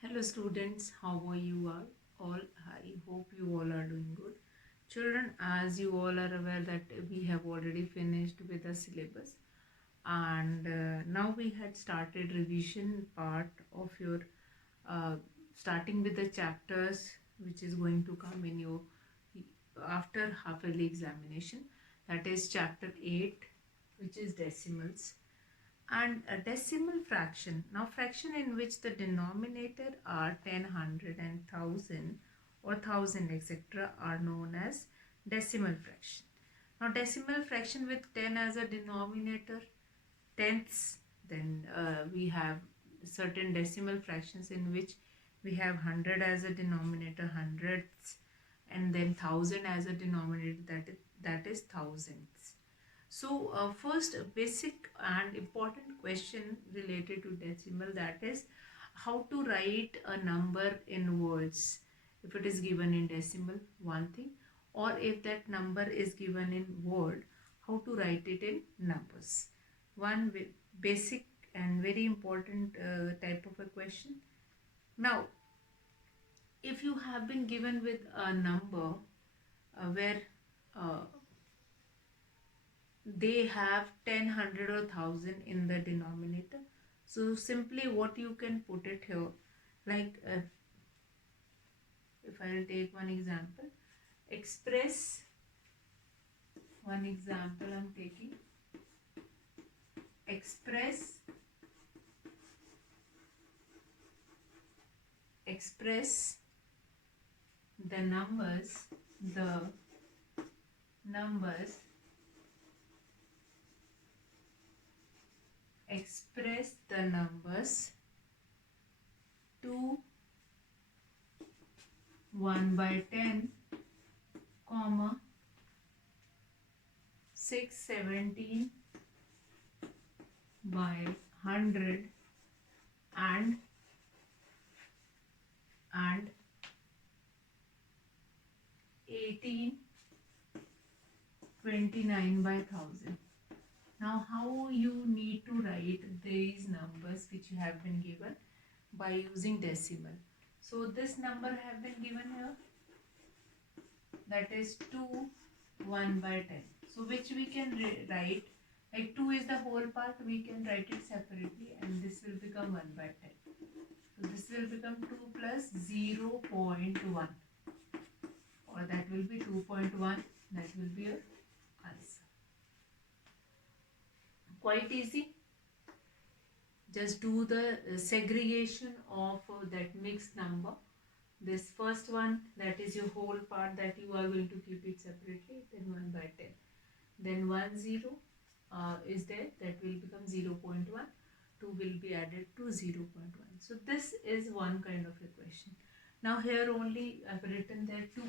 Hello students, how are you all? I hope you all are doing good. Children, as you all are aware that we have already finished with the syllabus and now we had started revision part of your uh, starting with the chapters which is going to come in your after half yearly examination, that is chapter 8, which is decimals, and a decimal fraction. Now fraction in which the denominator are 10, 100 and 1000 or 1000 etc. are known as decimal fraction. Now decimal fraction with 10 as a denominator, tenths, then we have certain decimal fractions in which we have 100 as a denominator, hundredths, and then 1000 as a denominator, that is thousandths. So first basic and important question related to decimal, that is how to write a number in words if it is given in decimal, one thing, or if that number is given in word, how to write it in numbers. One basic and very important type of a question. Now if you have been given with a number where uh, they have 10, 100 or 1000 in the denominator, so simply what you can put it here, like if I will take one example, express one example I'm taking, express the numbers express the numbers to 1 by 10, comma 617 by 100 and 1829 by 1000. Now how you need to write these numbers which you have been given by using decimal. So this number have been given here, that is 2 1 by 10. So which we can write, like 2 is the whole part, we can write it separately and this will become 1 by 10. So this will become 2 plus 0.1, or that will be 2.1, that will be your answer. Quite easy. Just do the segregation of that mixed number. This first one, that is your whole part, that you are going to keep it separately, then 1 by 10. Then 1 0 is there, that will become 0.1. 2 will be added to 0.1. So this is one kind of equation. Now here only I have written there 2,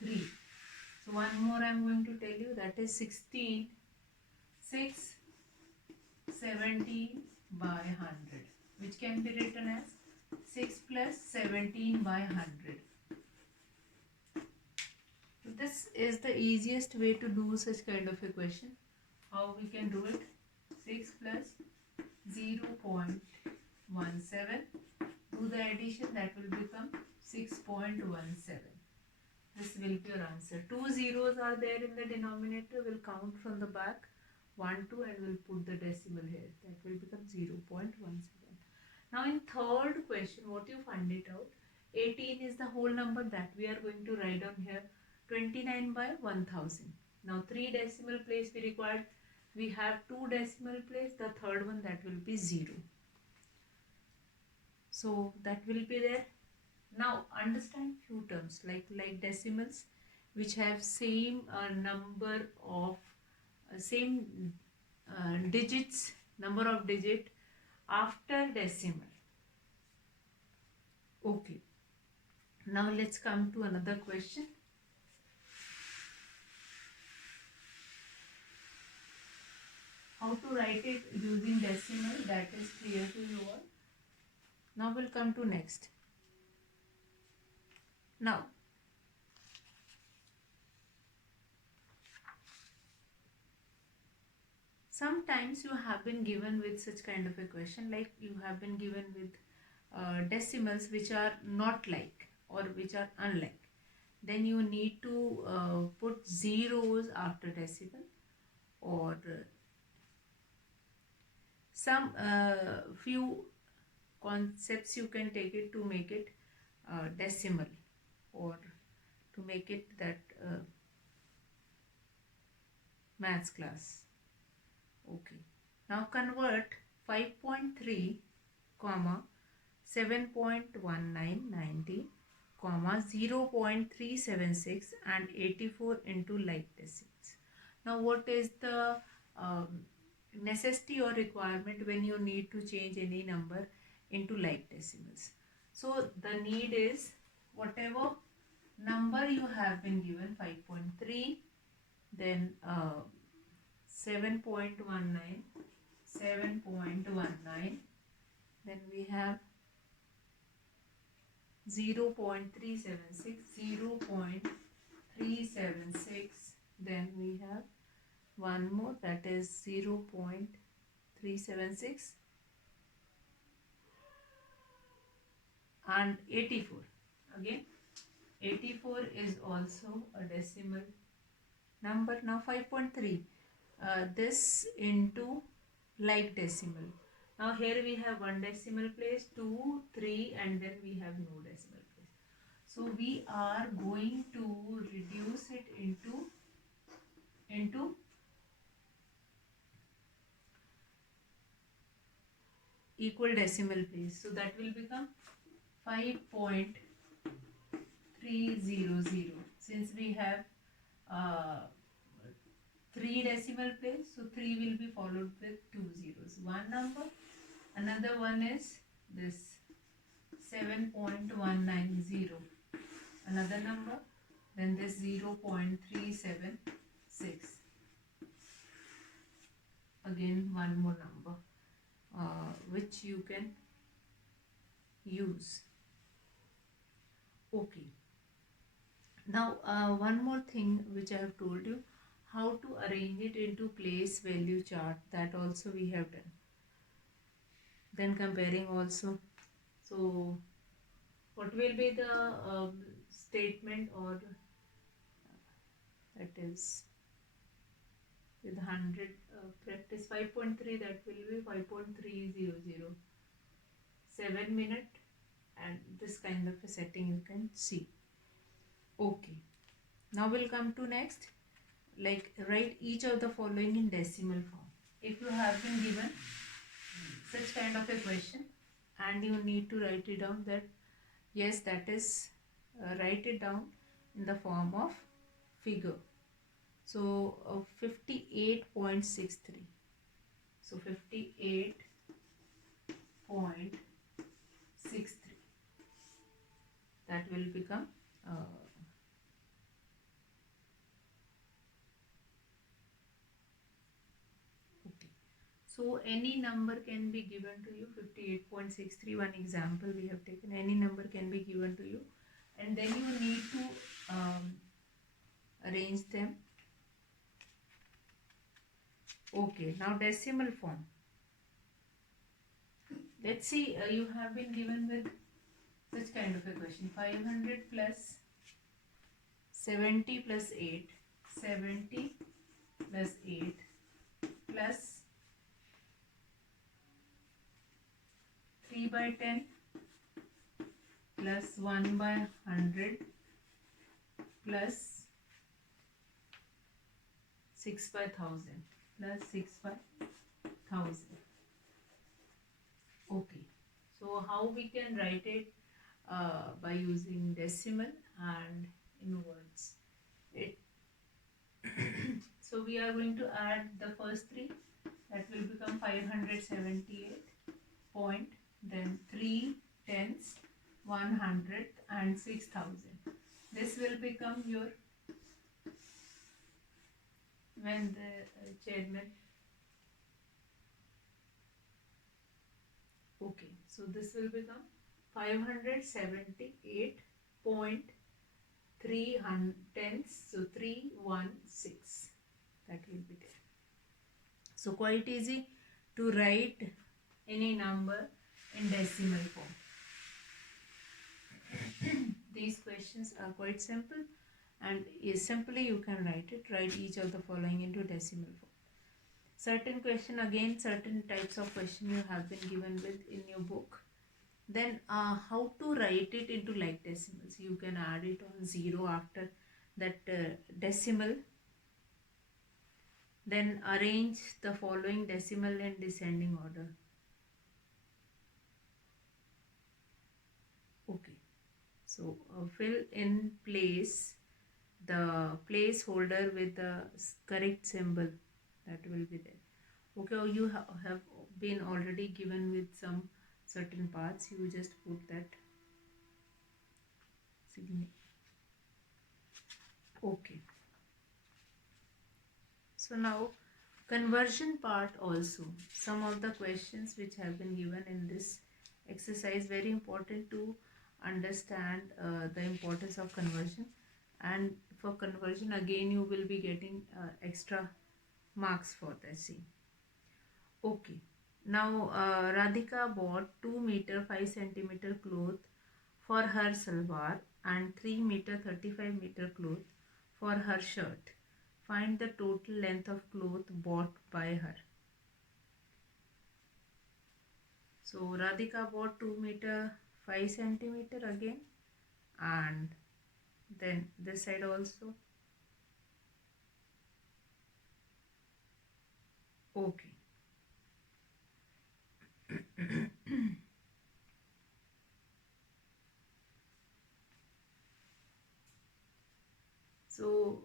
3. So one more I am going to tell you, that is 16, 6, 17 by 100, which can be written as 6 plus 17 by 100. So this is the easiest way to do such kind of equation. How we can do it? 6 plus 0.17. Do the addition, that will become 6.17. This will be your answer. 2 zeros are there in the denominator. We'll count from the back, 1, 2, and we'll put the decimal here. That will become 0.17. Now in third question, what you find it out? 18 is the whole number, that we are going to write down here. 29 by 1000. Now 3 decimal place we required. We have 2 decimal place. The third one, that will be 0. So that will be there. Now understand few terms like decimals which have same number of same digits, number of digit after decimal. Okay. Now let's come to another question. How to write it using decimal, that is clear to you all. Now we'll come to next. Now sometimes you have been given with such kind of a question, like you have been given with decimals which are not like or which are unlike, then you need to put zeros after decimal, or some few concepts you can take it to make it decimal, or to make it that maths class. Okay, now convert 5.3 comma 7.1990 comma 0.376 and 84 into like decimals. Now what is the necessity or requirement when you need to change any number into like decimals? So the need is whatever number you have been given, 5.3, then 7.19, 7.19, then we have 0.376, 0.376, then we have one more, that is 0.376 and 84. Again 84 is also a decimal number. Now 5.3, this into like decimal. Now here we have one decimal place, 2, 3, and then we have no decimal place. So we are going to reduce it into equal decimal place. So that will become 5.300. Since we have 3 decimal place, so 3 will be followed with 2 zeros. One number, another one is this 7.190, another number, then this 0.376, again one more number which you can use. Okay, now one more thing which I have told you, how to arrange it into place value chart, that also we have done. Then comparing also. So what will be the statement, or that is with 100 practice 5.3, that will be 5.300, 7 minute, and this kind of a setting you can see. Okay, now we'll come to next, like write each of the following in decimal form. If you have been given such kind of a question and you need to write it down, that yes, that is write it down in the form of figure. So 58.63, so 58.63, that will become okay. So any number can be given to you, 58.63, one example we have taken, any number can be given to you, and then you need to arrange them. Okay, now decimal form. Let's see, you have been given with such kind of a question, 500 plus 70 plus 8, 70 plus 8 plus 3 by 10 plus 1 by 100 plus 6 by 1000 plus 6 by 1000. Okay, so how we can write it by using decimal and in words. So we are going to add the first three, that will become 578 point, then 3 tenths, 100th and 6000. This will become your, when the chairman. Okay, so this will become 578.3 tenths, so 316, that will be there. So quite easy to write any number in decimal form. these questions are quite simple, and simply you can write it. Write each of the following into decimal form. Certain question, again certain types of question you have been given with in your book. Then how to write it into like decimals. You can add it on 0 after that decimal. Then arrange the following decimal in descending order. Okay, so fill in place the placeholder with the correct symbol that will be there. Okay, or you have been already given with some certain parts, you just put that signature. Okay, so now conversion part also, some of the questions which have been given in this exercise, very important to understand the importance of conversion. And for conversion again you will be getting extra marks for this. See. Okay, now Radhika bought 2 meter 5 centimeter cloth for her salwar and 3 meter 35 meter cloth for her shirt. Find the total length of cloth bought by her. So Radhika bought 2 meter 5 centimeter again, and then this side also. Okay. So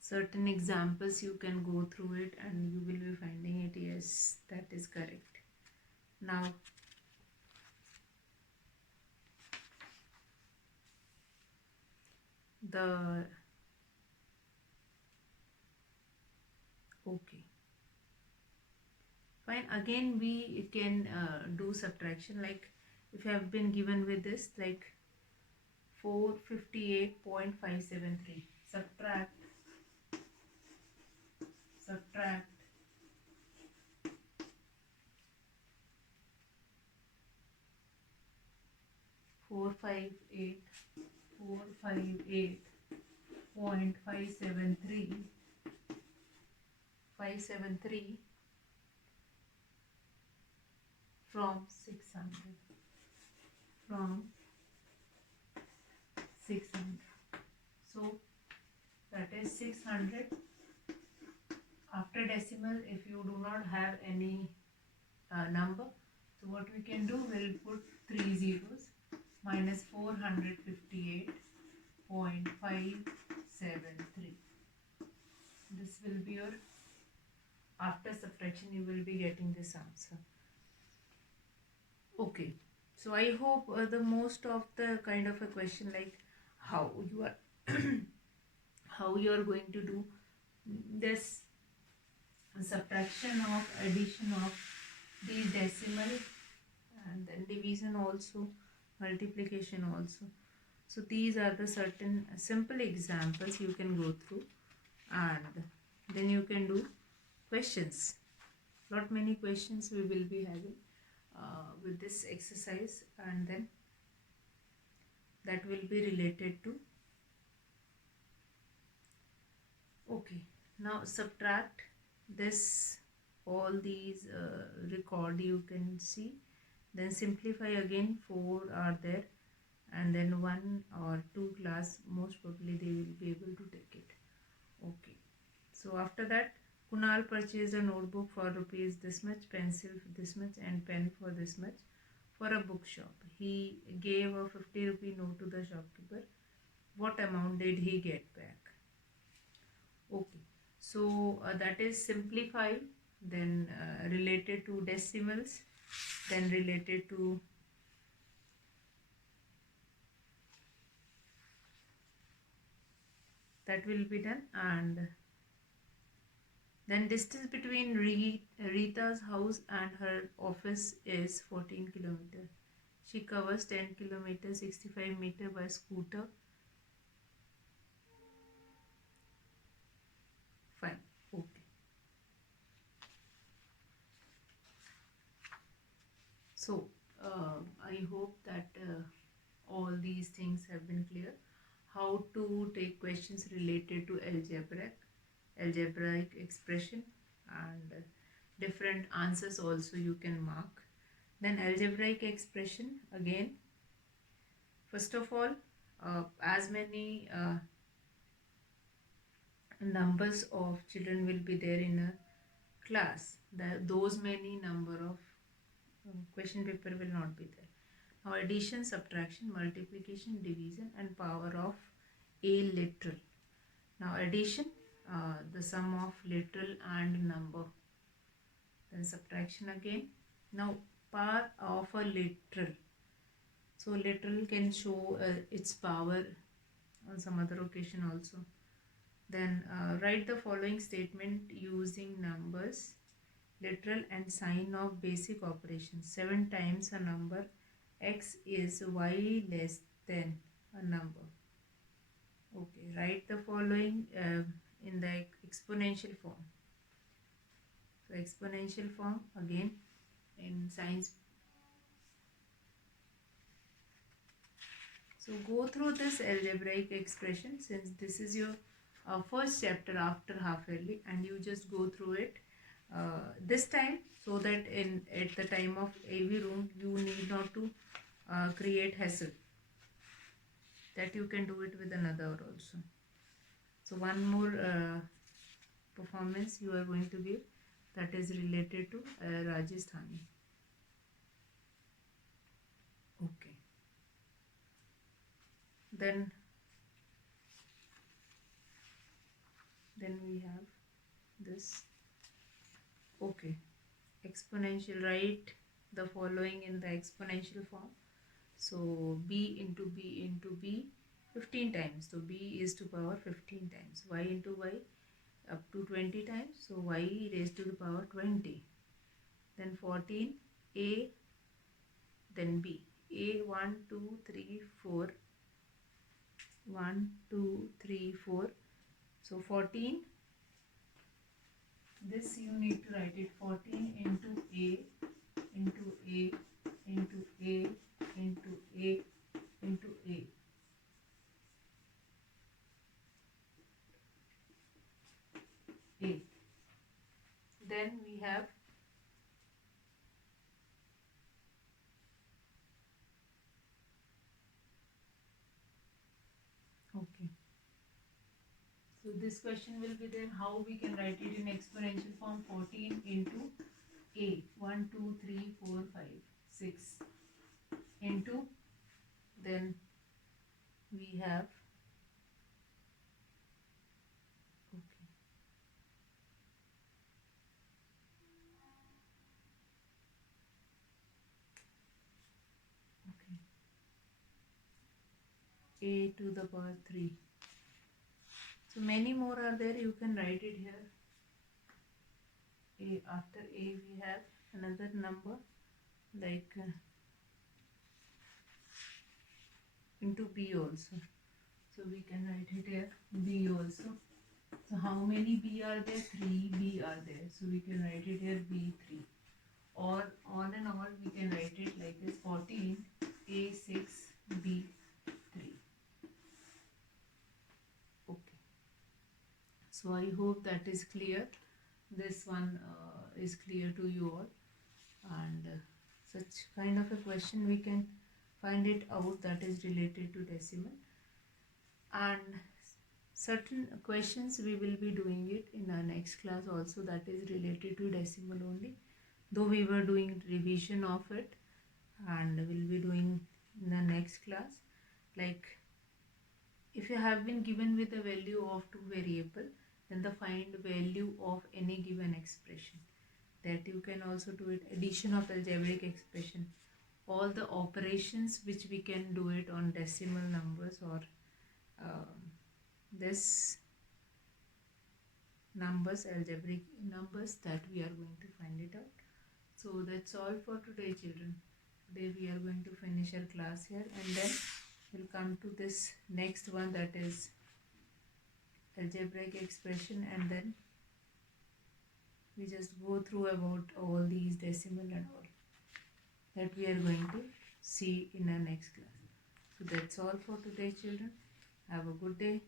certain examples you can go through it and you will be finding it, yes, that is correct. Now the okay, fine, again we can do subtraction. Like if you have been given with this, like 458.573, subtract 458.573 from 600. So that is 600. After decimal, if you do not have any number, so what we can do, we'll put 3 zeros, minus 458.573. This will be your, after subtraction you will be getting this answer. Okay, so I hope the most of the kind of a question, like how you are how you are going to do this subtraction of addition of the decimal, and then division also, multiplication also. So these are the certain simple examples you can go through, and then you can do questions. Not many questions we will be having with this exercise, and then that will be related to. Okay, now subtract this, all these record you can see, then simplify again. 4 are there, and then 1 or 2 class, most probably they will be able to take it. Okay, so after that, Kunal purchased a notebook for rupees this much, pencil this much, and pen for this much for a bookshop. He gave a 50 rupee note to the shopkeeper. What amount did he get back? Okay, so that is simplify, then related to decimals, then related to that will be done, and then distance between Rita's house and her office is 14 kilometers. She covers 10 kilometers, 65 meters by scooter. Fine. Okay. So I hope that all these things have been clear. How to take questions related to algebraic expression, and different answers also you can mark. Then algebraic expression again. First of all, as many numbers of children will be there in a class, those many number of question paper will not be there. Now addition, subtraction, multiplication, division and power of a literal. Now addition, the sum of literal and number. Then subtraction again. Now power of a literal. So literal can show its power on some other occasion also. Then write the following statement using numbers, literal and sign of basic operations. 7 times a number x is y less than a number. Okay, write the following in the exponential form. So exponential form again in science. So go through this algebraic expression, since this is your first chapter after half yearly, and you just go through it this time, so that at the time of AV room you need not to create hassle, that you can do it with another also. So one more performance you are going to give, that is related to Rajasthani. Okay. Then we have this. Okay. Exponential, write the following in the exponential form. So b into b into b 15 times. So b is to power 15 times. Y into y up to 20 times. So y raised to the power 20. Then 14, a, then b. A 1, 2, 3, 4. 1, 2, 3, 4. So 14. This you need to write it 14 into a into a into a into a into a. A. Then we have okay. So this question will be there, how we can write it in exponential form. 14 into a 1, 2, 3, 4, 5, 6 into, then we have okay. Okay. A to the power 3. So many more are there, you can write it here. A, after A we have another number like into B also. So we can write it here B also. So how many B are there? 3 B are there. So we can write it here B3. Or on and on we can write it like this: 14 A6 B3. Okay. So I hope that is clear. This one is clear to you all. And such kind of a question we can find it out, that is related to decimal. And certain questions we will be doing it in our next class also, that is related to decimal only, though we were doing revision of it, and we'll be doing in the next class. Like if you have been given with a value of two variable, then the find value of any given expression, that you can also do it. Addition of algebraic expression, all the operations which we can do it on decimal numbers or this numbers, algebraic numbers, that we are going to find it out. So that's all for today, children. Today we are going to finish our class here, and then we'll come to this next one, that is algebraic expression, and then we just go through about all these decimal and all. that we are going to see in our next class. So that's all for today, children. Have a good day.